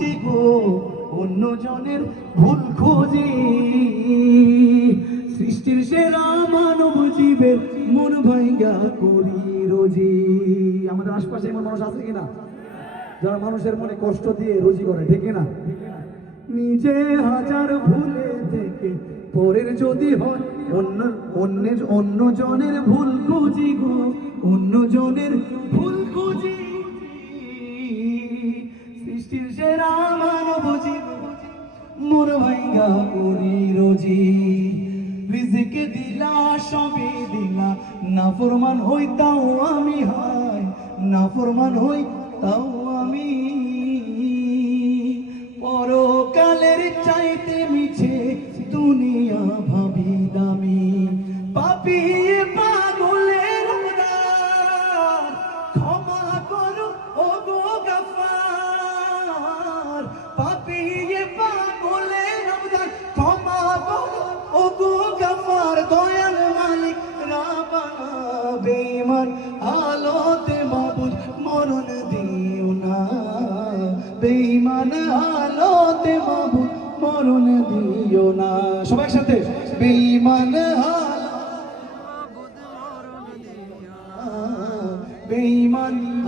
খুঁজি গো, অন্য জনের ভুল খুঁজি। সৃষ্টির সেরা মানব জীবের মন ভাইঙ্গা করি রোজি। আমাদের আশপাশে এমন মানুষ আছে কিনা? যারা মানুষের মনে কষ্ট দিয়ে রোজি করে, ঠিক না নিজে হাজার ভুলে থেকে পরের যদি হয়, অন্য অন্য জনের ভুল খুঁজি গো, অন্য জনের ভুল খুঁজি সৃষ্টির সেরা মানব মোর ভাইঙ্গা করি রোজি। রিজিকে দিলা সবে দিলা। না ফরমান হই তাও আমি হাই না ফরমান হই তাও আমি। পরকালের চাইতে মিছে দুনিয়া ভাবি দামি। পাপি পাপি পাগলে রমজান, ক্ষমা করো। ও গো গফার দয়াল মালিক রাবানা হালতে মাবুদ, মরণ দিও না। বেঈমান, হালতে মাবুদ, মরণ দিও না। সবাই সাথে বেঈমান হাল বেঈমান